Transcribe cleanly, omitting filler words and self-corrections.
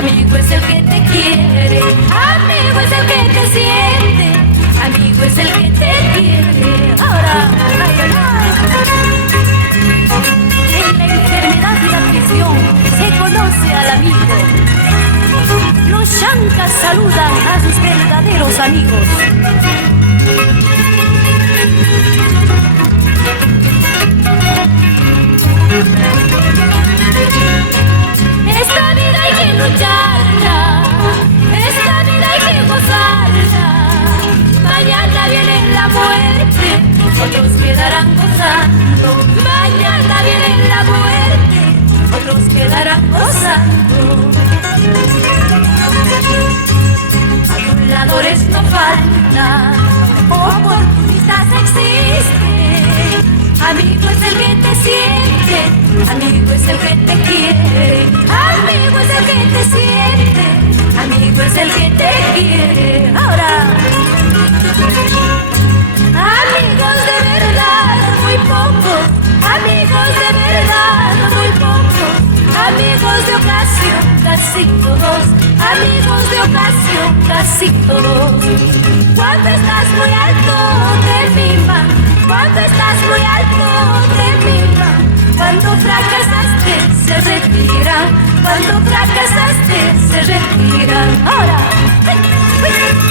Amigo es el que te quiere, amigo es el que te siente, amigo es el que te quiere. Ahora, ay, ay, ay. En la enfermedad y la prisión se conoce al amigo. Los yancas saludan a sus verdaderos amigos. Esta vida hay que lucharla, esta vida hay que gozarla. Mañana viene la muerte, otros quedarán gozando. Mañana viene la muerte, otros quedarán gozando. Aduladores no faltan, oportunistas existen. Amigo es el que te siente, amigo es el que te quiere, amigo es el que te siente, amigo es el que te quiere. Ahora, amigos de verdad muy pocos, amigos de verdad muy pocos, amigos de ocasión casi todos, amigos de ocasión casi todos. Cuando estás muy alto te miman, cuando estás muy alto te miman, cuando fracasaste se retiran, cuando fracasaste se retiran. Ahora, ¡ay, ay!